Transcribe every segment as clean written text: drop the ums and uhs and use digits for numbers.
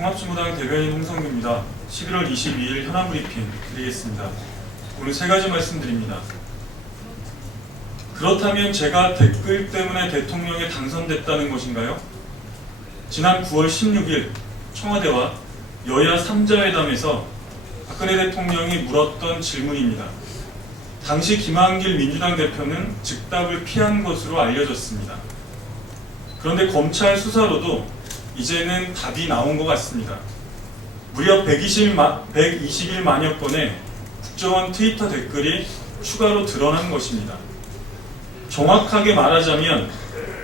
통합진보당 대변인 홍성규입니다. 11월 22일 현안 브리핑 드리겠습니다. 오늘 세 가지 말씀드립니다. 그렇다면 제가 댓글 때문에 대통령에 당선됐다는 것인가요? 지난 9월 16일 청와대와 여야 3자회담에서 박근혜 대통령이 물었던 질문입니다. 당시 김한길 민주당 대표는 즉답을 피한 것으로 알려졌습니다. 그런데 검찰 수사로도 이제는 답이 나온 것 같습니다. 무려 121만여 건의 국정원 트위터 댓글이 추가로 드러난 것입니다. 정확하게 말하자면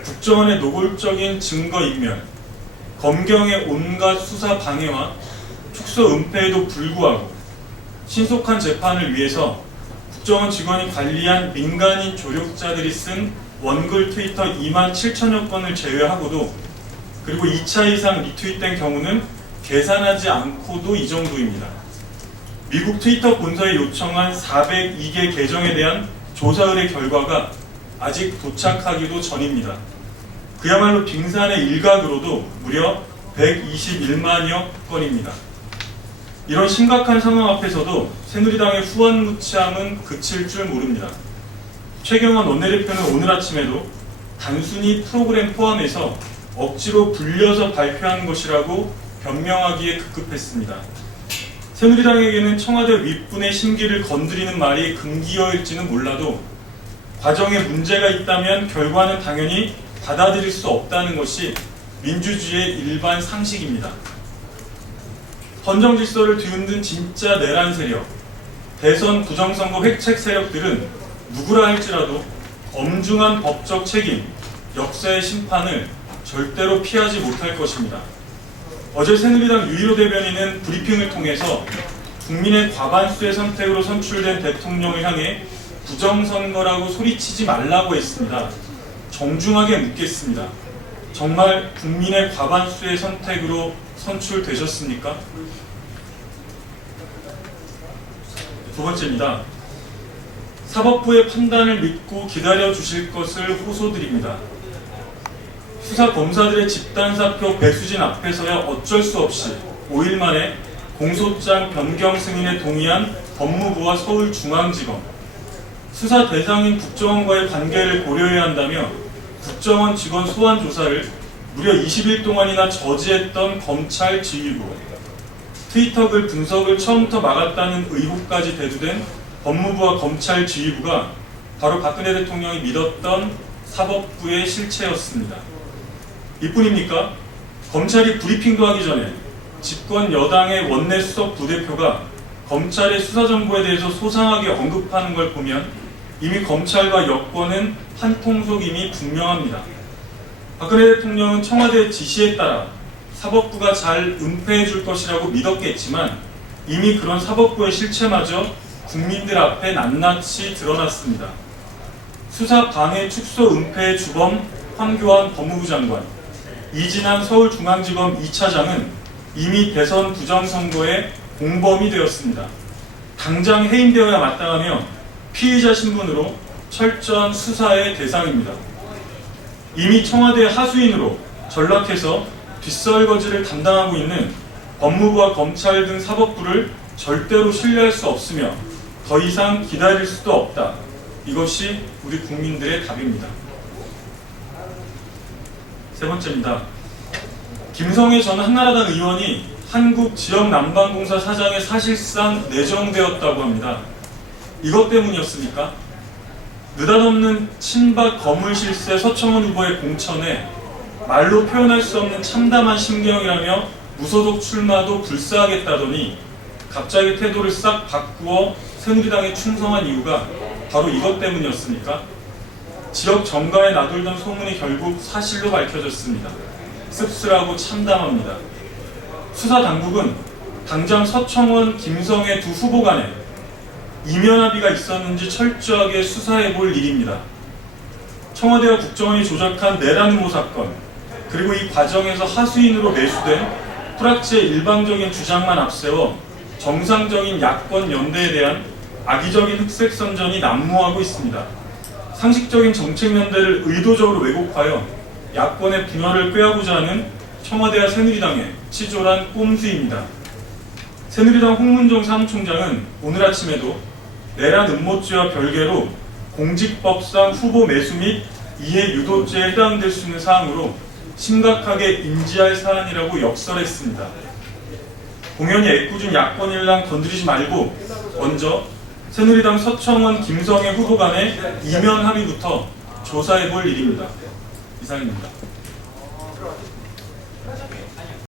국정원의 노골적인 증거인멸, 검경의 온갖 수사 방해와 축소 은폐에도 불구하고 신속한 재판을 위해서 국정원 직원이 관리한 민간인 조력자들이 쓴 원글 트위터 2만 7천여 건을 제외하고도, 그리고 2차 이상 리트윗된 경우는 계산하지 않고도 이 정도입니다. 미국 트위터 본사에 요청한 402개 계정에 대한 조사 의뢰 결과가 아직 도착하기도 전입니다. 그야말로 빙산의 일각으로도 무려 121만여 건입니다. 이런 심각한 상황 앞에서도 새누리당의 후원무치함은 그칠 줄 모릅니다. 최경환 원내대표는 오늘 아침에도 단순히 프로그램 포함해서 억지로 불려서 발표한 것이라고 변명하기에 급급했습니다. 새누리당에게는 청와대 윗분의 심기를 건드리는 말이 금기어일지는 몰라도 과정에 문제가 있다면 결과는 당연히 받아들일 수 없다는 것이 민주주의의 일반 상식입니다. 헌정 질서를 뒤흔든 진짜 내란 세력, 대선 부정선거 획책 세력들은 누구라 할지라도 엄중한 법적 책임, 역사의 심판을 절대로 피하지 못할 것입니다. 어제 새누리당 유일호 대변인은 브리핑을 통해서 국민의 과반수의 선택으로 선출된 대통령을 향해 부정선거라고 소리치지 말라고 했습니다. 정중하게 묻겠습니다. 정말 국민의 과반수의 선택으로 선출되셨습니까? 두 번째입니다. 사법부의 판단을 믿고 기다려 주실 것을 호소드립니다. 수사 검사들의 집단사표 배수진 앞에서야 어쩔 수 없이 5일 만에 공소장 변경 승인에 동의한 법무부와 서울중앙지검, 수사 대상인 국정원과의 관계를 고려해야 한다며 국정원 직원 소환 조사를 무려 20일 동안이나 저지했던 검찰 지휘부, 트위터 글 분석을 처음부터 막았다는 의혹까지 대두된 법무부와 검찰 지휘부가 바로 박근혜 대통령이 믿었던 사법부의 실체였습니다. 이뿐입니까? 검찰이 브리핑도 하기 전에 집권 여당의 원내 수석 부대표가 검찰의 수사 정보에 대해서 소상하게 언급하는 걸 보면 이미 검찰과 여권은 한 통속임이 분명합니다. 박근혜 대통령은 청와대 지시에 따라 사법부가 잘 은폐해 줄 것이라고 믿었겠지만 이미 그런 사법부의 실체마저 국민들 앞에 낱낱이 드러났습니다. 수사 방해 축소 은폐의 주범 황교안 법무부 장관, 이진한 서울중앙지검 2차장은 이미 대선 부정선거의 공범이 되었습니다. 당장 해임되어야 마땅하며 피의자 신분으로 철저한 수사의 대상입니다. 이미 청와대 하수인으로 전락해서 뒷설거지를 담당하고 있는 법무부와 검찰 등 사법부를 절대로 신뢰할 수 없으며 더 이상 기다릴 수도 없다. 이것이 우리 국민들의 답입니다. 세 번째입니다. 김성애 전 한나라당 의원이 한국지역난방공사 사장에 사실상 내정되었다고 합니다. 이것 때문이었습니까? 느닷없는 친박 거물 실세 서청원 후보의 공천에 말로 표현할 수 없는 참담한 심경이라며 무소속 출마도 불사하겠다더니 갑자기 태도를 싹 바꾸어 새누리당에 충성한 이유가 바로 이것 때문이었습니까? 지역 정가에 나돌던 소문이 결국 사실로 밝혀졌습니다. 씁쓸하고 참담합니다. 수사 당국은 당장 서청원, 김성애 두 후보 간에 이면 합의가 있었는지 철저하게 수사해볼 일입니다. 청와대와 국정원이 조작한 내란 음모 사건, 그리고 이 과정에서 하수인으로 매수된 프락치의 일방적인 주장만 앞세워 정상적인 야권 연대에 대한 악의적인 흑색 선전이 난무하고 있습니다. 상식적인 정책 연대를 의도적으로 왜곡하여 야권의 분열을 꾀하고자 하는 청와대와 새누리당의 치졸한 꼼수입니다. 새누리당 홍문종 사무총장은 오늘 아침에도 내란 음모죄와 별개로 공직법상 후보 매수 및 이해 유도죄에 해당될 수 있는 사항으로 심각하게 인지할 사안이라고 역설했습니다. 공연히 애꿎은 야권 일랑 건드리지 말고 먼저 새누리당 서청원, 김성애 후보 간의 이면 합의부터 조사해볼 일입니다. 이상입니다.